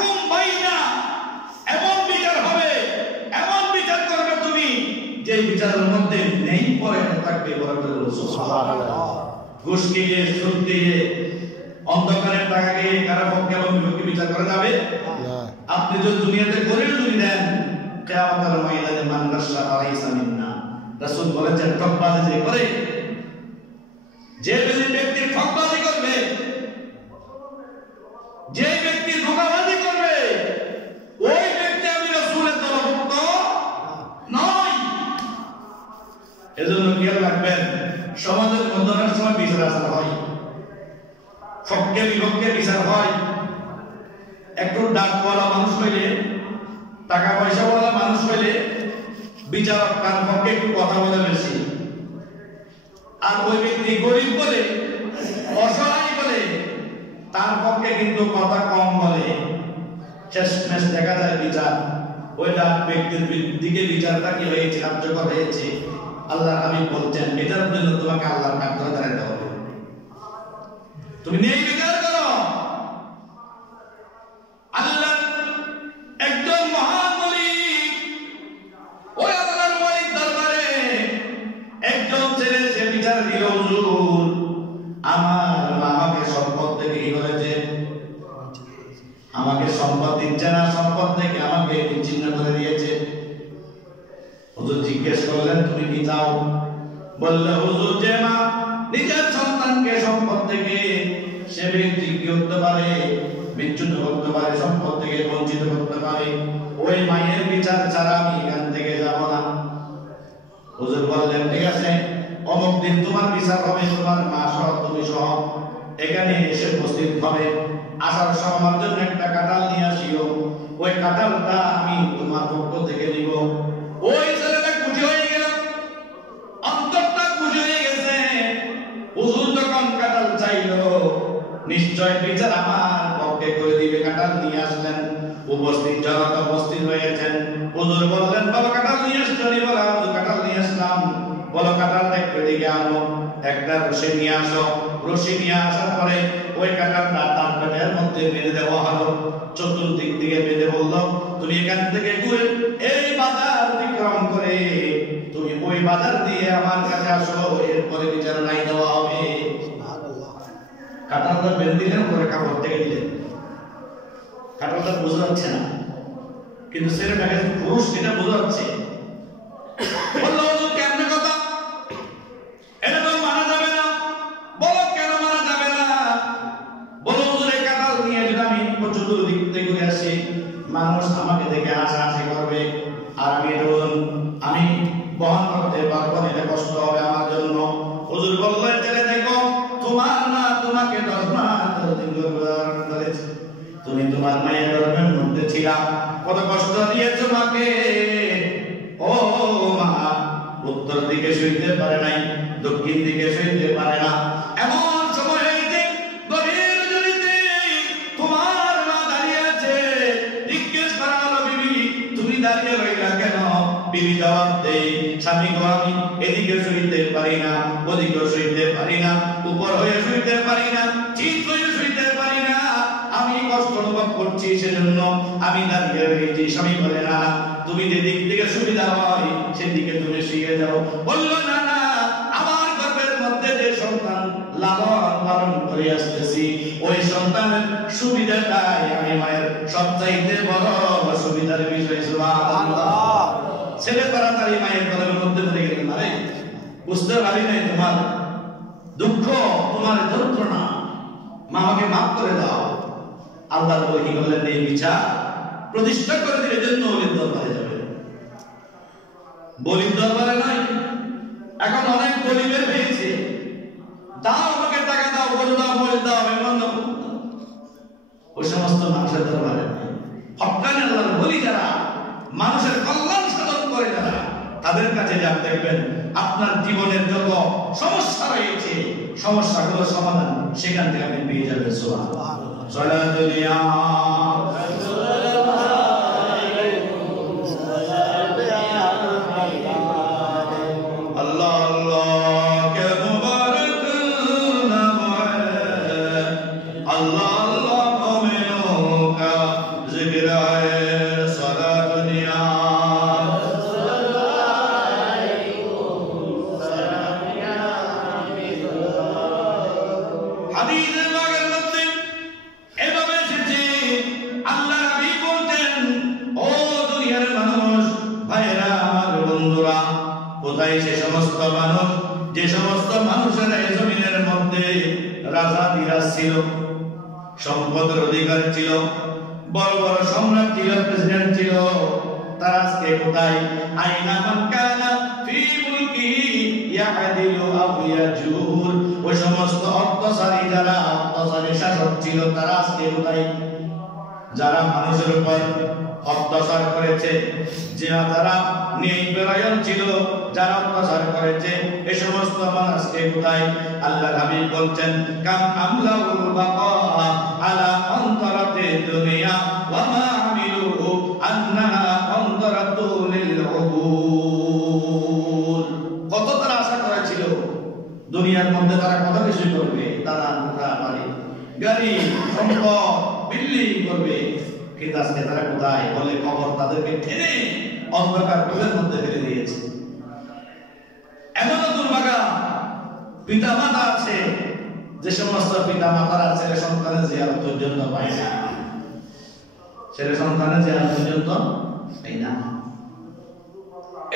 ইয়াহকুম বাইনা, এমন বিচার হবে, এমন বিচার করবে তুমি যে বিচারের মধ্যে নেই পড়ে থাকবে। বড় করে সুবহানাল্লাহ। ঘুষ খেয়ে, সুদ খেয়ে, অন্ধকারের টাকা খেয়ে কারো পক্ষে এবং বিপক্ষে বিচার করা যাবে না। আপনি যদি দুনিয়াতে গরিব যদি দেন, কিয়ামতের ময়দানে মান রাশা ফালাইসা মিন্না। রাসূল বলেছেন ঠকবাজি যে করে, যে ব্যক্তি ঠকবাজি করবে, যে ব্যক্তি ধোঁকাবাজি করবে, ওই ব্যক্তি আমি রাসূলের দলভুক্ত নয়। এজন্য খেয়াল রাখবেন, সমাজের মধ্যে অনেক সময় বিচার আচার হয়, পক্ষে বিপক্ষে বিচার হয়। একটু ডাকওয়ালা মানুষ হইলে, টাকা পয়সাওয়ালা মানুষ হইলে বিচারক তার পক্ষে একটু কথা বলে বেশি, আর ওই ব্যক্তি গরিব বলে, অসহায় বলে, তার পক্ষে কিন্তু কথা কম বলে। শেষমেশ দেখা যায় বিচার ওই ডাক ব্যক্তির দিকে বিচারটা কি হয়েছে, কার্যকর হয়েছে। আল্লাহ নবী বলছেন এটার জন্য তোমাকে আল্লাহর কাছে দাঁড়াতে হবে। তুমি নেই বিচার করো। আল্লাহ একজন মহান ওলি, ওই আল্লাহর ওলির দরবারে একজন ছেলে সে বিচার দিল, হুজুর আমার আমাকে সম্পদ থেকে কি করেছে, আমাকে সম্পদ দিচ্ছে না, সম্পদ থেকে আমাকে বিচ্ছিন্ন করে দিয়েছে। হুজুর জিজ্ঞেস করলেন তুমি কি চাও? বললে হুজুর যে মা নিজের সন্তানকে সম্পদ থেকে সে ব্যক্তি কি করতে পারে, বিচ্যুত করতে পারে, সম্পদ থেকে বঞ্চিত করতে পারে, ওই মায়ের বিচার ছাড়া আমি এখান থেকে যাব না। হুজুর বললেন ঠিক আছে, অমুক দিন তোমার বিচার হবে, তোমার মা সহ তুমি সহ এখানে এসে উপস্থিত হবে। আসার সময় আমার জন্য একটা কাঁঠাল নিয়ে আসিও, ওই কাঁঠালটা আমি তোমার পক্ষ থেকে নিব। ওই ছেলেটা খুশি হয়ে গেল, অন্তরটা খুশি হয়ে গেছে। হুজুর যখন কাঁঠাল চাইলো, নিশ্চয় বিচার আমার পক্ষে করে দিবে। কাঁঠাল নিয়ে আসলেন, উপস্থিত জনতা উপস্থিত হয়েছেন। হুজুর বললেন বাবা কাঁঠাল নিয়ে আসছো? বলা হুজুর কাঁঠাল নিয়ে আসলাম। বলো কাঁঠালটা একটু দিকে আনো, একটা রশি নিয়ে আসো। রশি নিয়ে আসার পরে ওই কাঁঠালটা তার পেটের মধ্যে বেঁধে দেওয়া হলো। চতুর্দিক থেকে বেঁধে বলল তুমি এখান থেকে ঘুরে এই বাজার অতিক্রম করে তুমি ওই বাজার দিয়ে আমার কাছে আসো, এরপরে বিচার নাই দেওয়া হবে। কাঁঠালটা বেঁধে দিলেন, পরে কাপড় থেকে দিলেন। কাঁঠালটা বোঝা যাচ্ছে না, কিন্তু ছেলেটাকে পুরুষ এটা বোঝা যাচ্ছে। বললো হুজুর কেমনে কথা, এটা তো মানা যাবে না। বলো কেন মানা যাবে না? বলো হুজুর এই কাঁঠাল নিয়ে যদি আমি চতুর্দিক থেকে ঘুরে আসি, মানুষ আমাকে দেখে হাসাহাসি করবে, আর আমি এটা আমি বহন করতে পারবো না, এটা কষ্ট হবে আমার জন্য। হুজুর বললেন ছেলে দেখো, তোমার মা তোমাকে 10 মাস 10 দিন করেছে, তুমি তোমার মায়ের গর্ভের মধ্যে ছিলা, কত কষ্ট দিয়েছো মাকে। ও মা উত্তর দিকে শুইতে পারে নাই, দক্ষিণ দিকে শুইতে পারে না, এমন সময় হয়েছে গভীর জনিতে তোমার মা দাঁড়িয়ে আছে। জিজ্ঞেস করা হলো বিবি তুমি দাঁড়িয়ে রইলা কেন? বিবি জবাব দেই স্বামী গো আমি এদিকে শুইতে পারি না, ওদিকে শুইতে পারি না, উপর হয়ে শুইতে পারি না, চিত হয়ে শুইতে পারি না, আমি কষ্ট অনুভব করছি সেজন্য আমি দাঁড়িয়ে রয়েছি। স্বামী বলে না তুমি যেদিক থেকে সুবিধা হয় সেদিকে তুমি শুয়ে যাও। বললো না না আমার গর্ভের মধ্যে যে সন্তান লালন পালন করে আসতেছি ওই সন্তানের সুবিধাটাই আমি মায়ের সবচাইতে বড় সুবিধার বিষয়। সুবহানাল্লাহ। ছেলে তাড়াতাড়ি মায়ের গর্ভের মধ্যে পড়ে গেল, আরে বুঝতে পারি নাই তোমার দুঃখ, তোমার যন্ত্রণা, মা আমাকে মাফ করে দাও। আল্লাহর ওহী বললেন এই বিচার প্রতিষ্ঠা করে দিলে জন্য ওলির দরবারে যাবে, বলির দরবারে নয়। এখন অনেক বলি বের হয়েছে, দাও আমাকে টাকা দাও, বলে দাও, বলে দাও, মেহমান দাও, ওই সমস্ত মানুষের দরবারে হক্কানি আল্লাহর বলি যারা মানুষের কল্যাণ সাধন করে যারা, তাদের কাছে যান, দেখবেন আপনার জীবনের যত সমস্যা রয়েছে সমস্যাগুলো সমাধান সেখান থেকে আপনি পেয়ে যাবেন। সুবহানাল্লাহ। কোথায় সে সমস্ত মানুষ যে সমস্ত মানুষের এই জমিনের মধ্যে রাজা বিরাজ ছিল, সম্পদের অধিকার ছিল, বড় বড় সম্রাট ছিল, প্রেসিডেন্ট ছিল, তারা আজকে কোথায়? আইনা মান কানা ফি মুলকিহি ইয়াদিলু আও ইয়াজুর। ওই সমস্ত অত্যাচারী যারা অত্যাচারী শাসক ছিল তারা আজকে কোথায়? যারা মানুষের উপর অত্যাচার করেছে, যারা নিপীড়ন ছিল, যারা অত্যাচার করেছে, এই সমস্ত মানুষকে কোথায়? আল্লাহ হাবিব বলছেন কাম আমলাউল বাকা আলা অন্তরাতে দুনিয়া ওয়া মা আমিলু আন্নাহা অন্তরাতুল লিল উবুর। কত তারা আশা করেছিল দুনিয়ার মধ্যে তারা কত কিছু করবে, তারা বাড়ি গাড়ি সম্পদ বিল্ডিং করবে, কিন্তু আজকে তারা কোথায়? বলে খবর তাদেরকে ঠেলে অন্ধকার কুলের মধ্যে ফেলে দিয়েছে। এমন দুর্ভাগা পিতা মাতা আছে যে সমস্ত পিতা মাতারা ছেলে সন্তানের জিয়ারত পর্যন্ত পায় না, ছেলে সন্তানের জিয়ারত পর্যন্ত পায় না।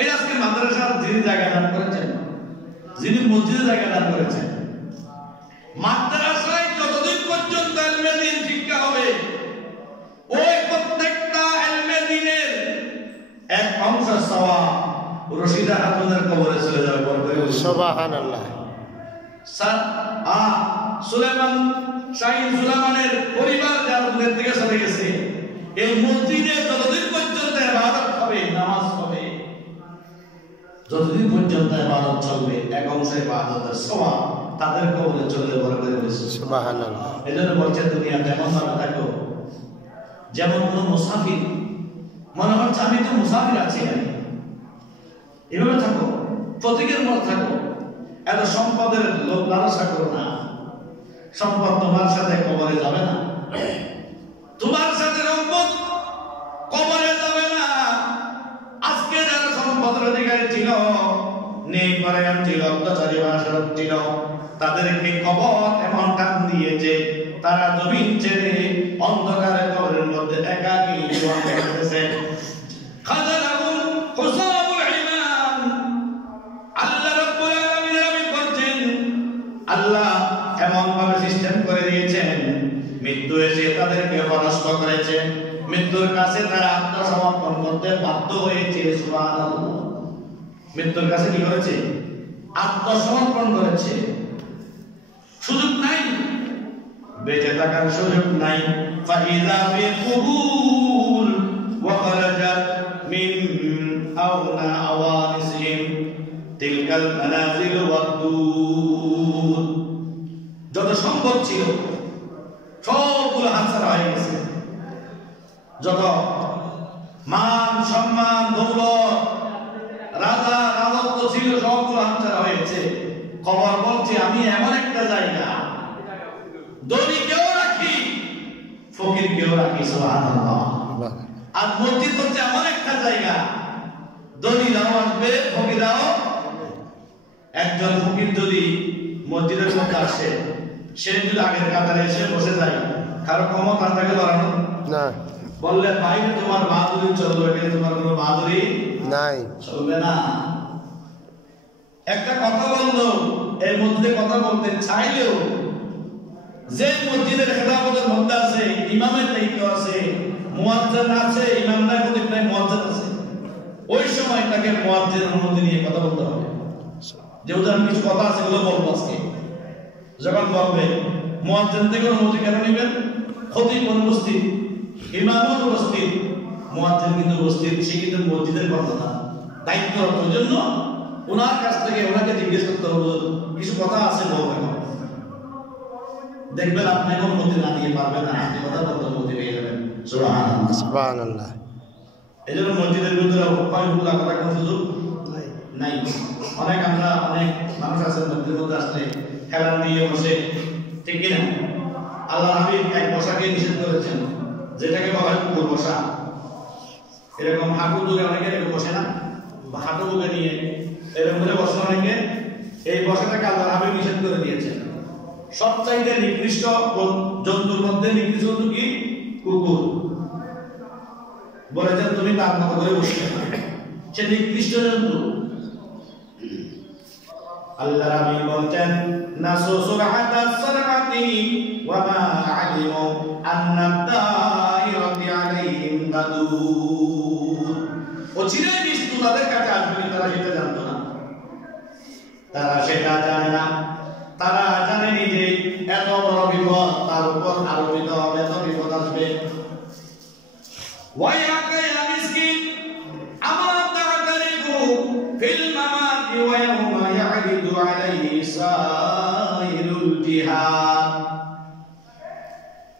এই আজকে মাদ্রাসার যিনি জায়গা দান করেছেন, যিনি মসজিদে জায়গা দান করেছেন, মাদ্রাসায় যতদিন পর্যন্ত ইলমে দ্বীন শিক্ষা হবে, ওই প্রত্যেকটা ইলমে দ্বীনের এক অংশ সওয়াব রশিদা খাতুনের কবরে চলে যাবে। সুবহানাল্লাহ। সুলাইমানের পরিবার যারা দূরের থেকে চলে গেছে, এই মসজিদে যতদিন পর্যন্ত ইবাদত হবে, নামাজ হবে, যতদিন পর্যন্ত ইবাদত চলবে, এক অংশ ইবাদতের সওয়াব তাদের কবরে চলে যাবে। সুবহানাল্লাহ। এজন্য বলছে দুনিয়া যেমন ভাবে থাকো, যেমন কোন মুসাফির, মনে হচ্ছে আমি তো মুসাফির আছি, এভাবে থাকো, প্রতীকের মধ্যে থাকো। এত সম্পদের লোভ লালসা করো না, সম্পদ তোমার সাথে কবরে যাবে না, তোমার সাথে সম্পদ কবরে যাবে না। আজকে যারা সম্পদের অধিকারী ছিল, নেই পরায়ণ ছিল, অত্যাচারী বাসরত ছিল, তাদেরকে কবর এমন টান দিয়েছে তারা জমিন ছেড়ে অন্ধকারে কবরের মধ্যে একাকী জীবন করতেছে। খাজালাহুম হুসাবুল ইমান। আল্লাহ রাব্বুল আলামিন বলছেন, আল্লাহ এমন ভাবে সিস্টেম করে দিয়েছেন, মৃত্যু এসে তাদেরকে পরাস্ত করেছে, মৃত্যুর কাছে তারা আত্মসমর্পণ করতে বাধ্য হয়েছে। সুবহানাল্লাহ। মৃত্যুর কাছে কি করেছে? আত্মসমর্পণ করেছে। সুযোগ নাই, বেঁচে থাকার সুযোগ নাই। ফাইযা ফি কুবুর ওয়া খারাজাত মিন আওনা আওয়ানিসিহিম তিলকাল মানাজিল ওয়াদ দুর। যত সম্পদ ছিল সবগুলো হাতছাড়া হয়ে গেছে, যত মান সম্মান দৌলত রাজা রাজত্ব ছিল সবগুলো হাতছাড়া হয়েছে। খবর বলছে আমি এমন একটা জায়গা, ধনী কেউ রাখি, ফকির কেউ রাখি। সুবহানাল্লাহ। আর মসজিদ হচ্ছে এমন একটা জায়গা, ধনীরাও আসবে, ফকিরাও। একজন ফকির যদি মসজিদের মধ্যে আসে, সে যদি আগের কাতারে এসে বসে যায়, কারো ক্ষমতা তাকে বাড়ানো না, বললে ভাই তোমার বাহাদুরি চলবে, এখানে তোমার কোনো বাহাদুরি নাই, চলবে না। একটা কথা বললো, এই মসজিদে কথা বলতে চাইলেও যে মসজিদের খেলাফতের মধ্যে আছে, ইমামের দায়িত্ব আছে, মুয়াজ্জিন আছে, ইমাম নাই, খতিব নাই, মুয়াজ্জিন আছে, ওই সময় তাকে মুয়াজ্জিনের অনুমতি নিয়ে কথা বলতে হবে। যেহেতু আমি কিছু কথা আছে এগুলো বলবো আজকে, যখন বলবে মুয়াজ্জিন থেকে অনুমতি কেন নেবেন? খতিব অনুপস্থিত, ইমাম অনুপস্থিত, মুয়াজ্জিন কিন্তু উপস্থিত, সে কিন্তু মসজিদের কর্তা, দায়িত্বরত জন্য ওনার কাছ থেকে ওনাকে জিজ্ঞেস করতে হবে কিছু কথা আছে বলবেন, দেখবেন আপনাকে অনুমতি না দিয়ে পারবেন না, আপনি কথা বলতে অনুমতি পেয়ে যাবেন। সুবহানাল্লাহ। সুবহানাল্লাহ। এজন্য মসজিদের ভিতরে উপায় ভুল করার কোনো সুযোগ নাই। অনেক আমরা অনেক মানুষ আছে মসজিদের মধ্যে আসলে খেলা নিয়ে বসে, ঠিক কিনা? আল্লাহ হাবিব এক বসাকে নিষেধ করেছেন, যেটাকে বলা হয় কুকুর বসা। এরকম হাঁটু দূরে অনেকে এরকম বসে না, হাঁটু বুকে নিয়ে এরকম করে বসে অনেকে, এই বসাটাকে আল্লাহ হাবিব নিষেধ করে দিয়েছেন। সবচাইতে নিকৃষ্ট জন্তুর মধ্যে নিকৃষ্ট জন্তু কি? কুকুর। বলেছেন তুমি তার মতো করে বসবে না, সে নিকৃষ্ট জন্তু। আল্লাহ রাব্বি বলতেন নাসু সুরআতাস সারআতি ওয়া মা আলিমু আন্না দাইরাতি আলাইহিম তাদুর। অচিরে মৃত্যু তাদের কাছে আসবে, তারা সেটা জানতো না, তারা সেটা জানে না। তারা জানেনি যে এত বড় বিপদ তার উপর আরো এত বিপদ আসবে। ওয়াইয়াকা ইয়া মিসকিন আমা তা'তারিফু ফিল মামাতি ওয়া ইয়াওমা ইয়া'রিদু আলাইহি সাইরুল জিহাদ।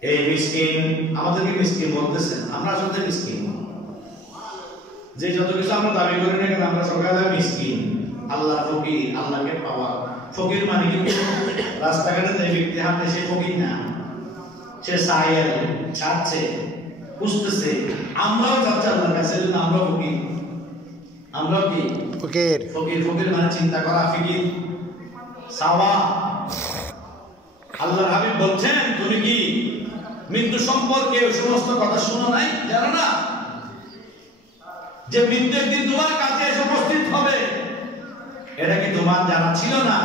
এই মিসকিন, আমাদেরকে মিসকিন বলতেছেন, আমরা আসলে মিসকিন। যে যত কিছু আমরা দাবি করি না কেন, আমরা সকালে মিসকিন। আল্লাহ ফকির, আল্লাহকে পাওয়া। ফকির মানে কি? রাস্তাঘাটে যে ব্যক্তি হাঁটে সে ফকির না, সে সায়ের ছাড়ছে, বুঝতেছে। আমরাও যাচ্ছি আল্লাহর কাছে, আমরা ফকির। আমরা কি ফকির? ফকির। ফকির মানে চিন্তা করা, ফিকির, সাওয়া। আল্লাহর হাবিব বলছেন তুমি কি মৃত্যু সম্পর্কে ওই সমস্ত কথা শুনো নাই, জানো না যে মৃত্যু একদিন তোমার কাছে এসে উপস্থিত হবে? এটা কি তোমার জানা ছিল না?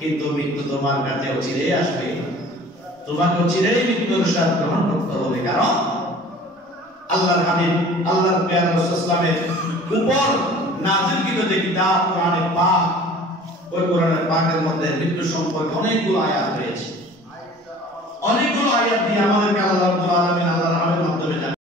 কিন্তু মৃত্যু তোমার কাছে অচিরেই আসবে, তোমাকে অচিরেই মৃত্যুর স্বাদ গ্রহণ করতে হবে। কারণ আল্লাহর হাবিব, আল্লাহর প্রিয় রাসূল সাল্লাল্লাহু আলাইহি ওয়াসাল্লামের উপর নাযিলকৃত যে কিতাব কোরআনে পাক, ওই কোরআনে পাকের মধ্যে মৃত্যু সম্পর্কে অনেকগুলো আয়াত রয়েছে। অনেকগুলো আয়াত দিয়ে আমাদেরকে আল্লাহ রাব্বুল আলামিন